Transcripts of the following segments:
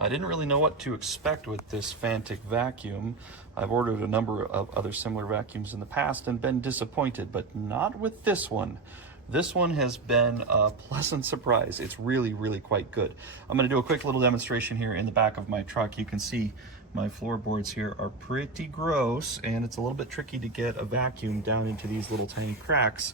I didn't really know what to expect with this Fanttik vacuum. I've ordered a number of other similar vacuums in the past and been disappointed, but not with this one. This one has been a pleasant surprise. It's really, really quite good. I'm going to do a quick little demonstration here in the back of my truck. You can see my floorboards here are pretty gross, and it's a little bit tricky to get a vacuum down into these little tiny cracks.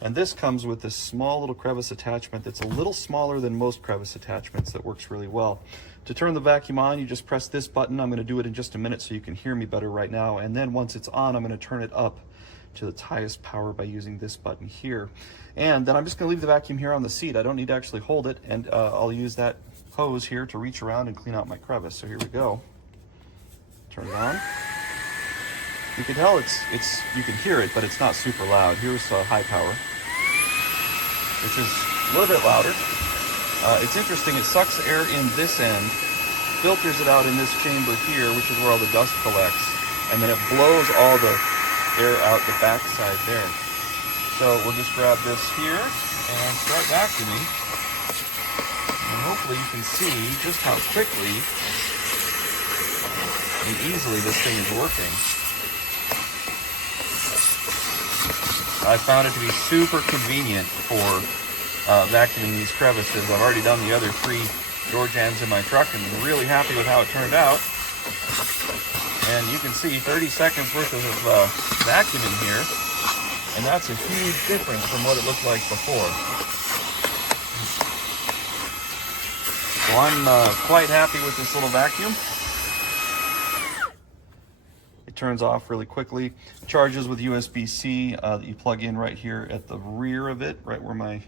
And this comes with this small little crevice attachment that's a little smaller than most crevice attachments that works really well. To turn the vacuum on, you just press this button. I'm going to do it in just a minute so you can hear me better right now. And then once it's on, I'm going to turn it up to its highest power by using this button here. And then I'm just going to leave the vacuum here on the seat. I don't need to actually hold it, and I'll use that hose here to reach around and clean out my crevice. So here we go. Turn it on. You can tell you can hear it, but it's not super loud. Here's high power, which is a little bit louder. It's interesting, it sucks air in this end, filters it out in this chamber here, which is where all the dust collects, and then it blows all the air out the back side there. So we'll just grab this here and start vacuuming. And hopefully you can see just how quickly and easily this thing is working. I found it to be super convenient for vacuuming these crevices. I've already done the other 3 door jams in my truck and I'm really happy with how it turned out. And you can see 30 seconds worth of vacuuming here, and that's a huge difference from what it looked like before. So I'm quite happy with this little vacuum. It turns off really quickly. It charges with USB-C that you plug in right here at the rear of it, right where my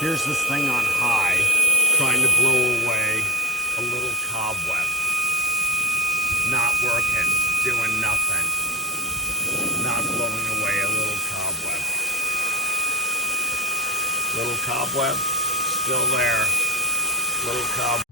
Here's this thing on high, trying to blow away a little cobweb. Not working, doing nothing. Not blowing away a little cobweb. Little cobweb, Still there. Little cobweb.